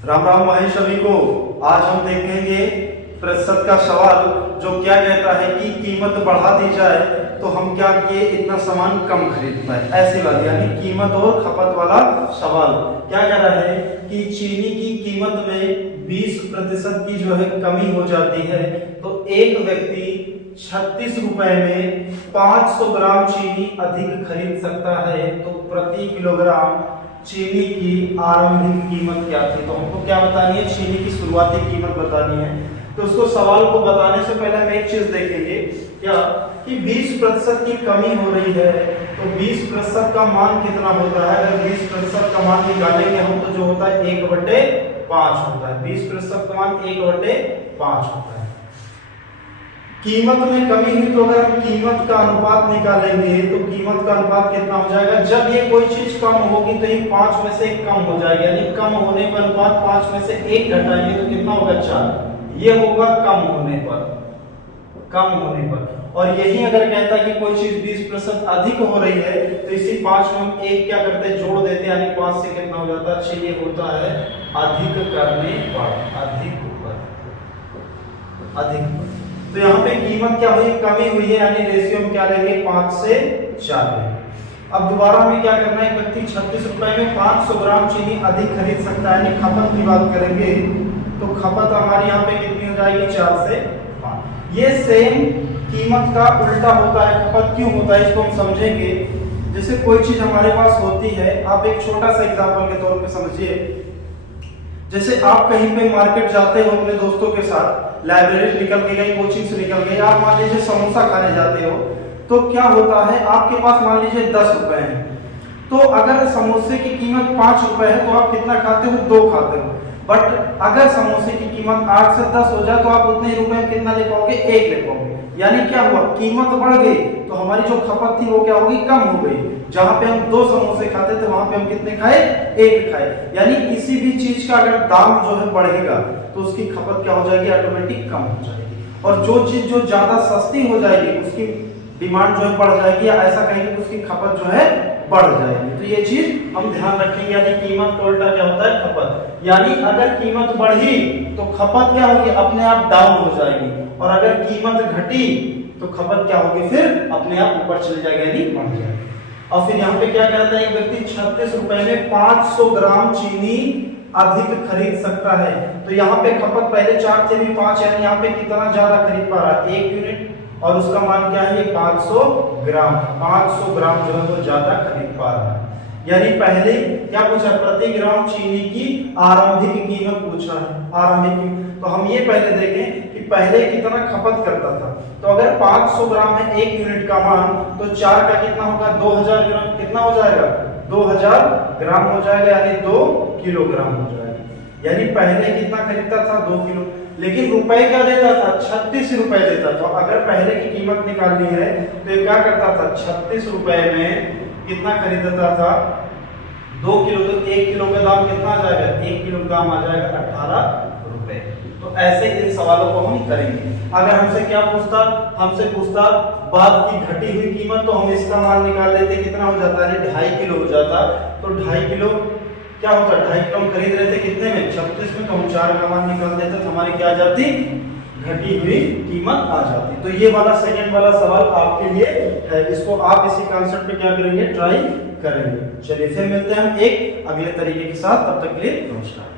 राम राम भाई सभी को। आज हम देखेंगे प्रतिशत का सवाल जो क्या कहता है कि कीमत बढ़ा दी जाए तो हम क्या किए, इतना सामान कम खरीद पाए। ऐसी बात, यानी कीमत और खपत वाला सवाल क्या कह रहा है कि चीनी की कीमत में 20% की जो है कमी हो जाती है तो एक व्यक्ति 36 रुपए में 500 ग्राम चीनी अधिक खरीद सकता है। तो प्रति किलोग्राम चीनी की आरंभिक कीमत क्या थी? तो हमको क्या बतानी है, चीनी की शुरुआती कीमत बतानी है। तो उसको सवाल को बताने से पहले हम एक चीज देखेंगे क्या कि 20% की कमी हो रही है तो 20% का मान कितना होता है। अगर 20% का मान निकालेंगे हम तो जो होता है 1/5 होता है। 20% का मान 1/5 होता है। कीमत में कमी हुई तो अगर हम कीमत का अनुपात निकालेंगे तो कीमत का अनुपात कितना हो जाएगा, जब ये कोई चीज कम होगी तो ये 5 में से 1 कम हो जाएगी, यानी कम होने पर अनुपात 5 में से 1 घटाएंगे तो कितना होगा 4। ये होगा कम होने पर, कम होने पर। और यही अगर कहता है कि कोई चीज 20% अधिक हो रही है तो इसी 5 में हम 1 क्या करते हैं, जोड़ देते हैं, यानी 5 से कितना हो जाता है 6। ये होता है अधिक करने पर, अधिक पर, अधिक पर। तो यहाँ पे कीमत क्या हुई, कमी हुई है, यानी रेशियो हम क्या लेंगे 5 से 4 लेंगे। अब दोबारा हमें क्या करना है, व्यक्ति 36 रुपए में 500 ग्राम चीनी अधिक खरीद सकता है, यानी खपत की बात करेंगे तो खपत हमारी यहाँ पे कितनी हो जाएगी 4 से 5। ये सेम कीमत का उल्टा होता है। खपत क्यों होता है इसको हम समझेंगे। जैसे कोई चीज हमारे पास होती है, आप एक छोटा सा एग्जांपल के तौर पे समझिए। जैसे आप कहीं पे मार्केट जाते हो अपने दोस्तों के साथ, लाइब्रेरी से निकल के गए, कोचिंग से निकल गए, आप मान लीजिए समोसा खाने जाते हो तो क्या होता है, आपके पास मान लीजिए 10 रुपए हैं। तो अगर समोसे की कीमत 5 रुपए है तो आप कितना खाते हो, 2 खाते हो। बट अगर समोसे की कीमत 8 से 10 हो जाए तो आप उतने रुपए में कितना ले पाओगे, 1 ले पाओगे। यानी क्या हुआ, कीमत बढ़ गई तो हमारी जो खपत थी वो क्या होगी, कम हो गई। जहां पे हम 2 समोसे खाते थे वहां पे हम कितने खाए, 1 खाए। यानी किसी भी चीज का अगर दाम जो है बढ़ेगा तो उसकी खपत क्या हो जाएगी, ऑटोमेटिक कम हो जाएगी। और जो चीज जो ज्यादा सस्ती हो जाएगी उसकी डिमांड जो है बढ़ जाएगी, या ऐसा कहेंगे कि उसकी खपत जो है बढ़ जाएगी। तो ये चीज हम ध्यान रखेंगे, यानी कीमत का उल्टा क्या होता है, खपत। यानी अगर कीमत बढ़ी तो खपत क्या होगी, अपने आप डाउन हो जाएगी, और अगर कीमत घटी तो खपत क्या होगी, फिर अपने आप ऊपर चली जाएगी, यानी बढ़ जाएगी। और फिर यहाँ पे क्या कहता है, एक व्यक्ति 36 रुपए में 500 ग्राम चीनी अधिक खरीद सकता है। तो यहाँ पे खपत पहले 4 थे, भी 5, यानी यहाँ पे कितना ज्यादा खरीद पा रहा है, 1 यूनिट, और उसका मान क्या है, ये 500 ग्राम। 500 ग्राम जो है वो ज्यादा खरीद पा रहा है। यानी पहले क्या पूछा, प्रति ग्राम चीनी की आरंभिक कीमत पूछा है, आरंभिक कीमत। तो हम ये पहले देखें कि पहले कितना खपत करता था। तो अगर 500 ग्राम है 1 यूनिट का मान, तो 4 का कितना होगा, 2000 ग्राम। कितना हो जाएगा, 2000 ग्राम हो जाएगा, यानी 2 किलोग्राम हो जाएगा। यानी पहले कितना खरीदता था, 2 किलो, लेकिन रुपए क्या देता था, 36 रुपए देता था। अगर पहले की कीमत निकालनी है तो ये क्या करता था, 36 रुपए में कितना खरीदता था, 2 किलो। तो 1 किलो का दाम कितना आ जाएगा, 1 किलो का दाम आ जाएगा 18 रुपए। तो ऐसे इन सवालों को हम करेंगे। अगर हमसे क्या पूछता, हमसे पूछता बाद की घटी हुई कीमत, तो हम इसका मान निकाल लेते, कितना हो जाता है, 2.5 किलो हो जाता। तो 2.5 किलो क्या होता है, 2.5 किलो हम खरीद रहे थे कितने में, 36 में, तो हम 4 का मान निकाल देते तो हमारी क्या आ जाती, घटी हुई कीमत आ जाती। तो ये वाला सेकंड वाला सवाल आपके लिए है, इसको आप इसी कॉन्सेप्ट पे क्या करेंगे, ट्राई करेंगे। चलिए फिर मिलते हैं हम एक अगले तरीके के साथ, तब तक के लिए नमस्कार।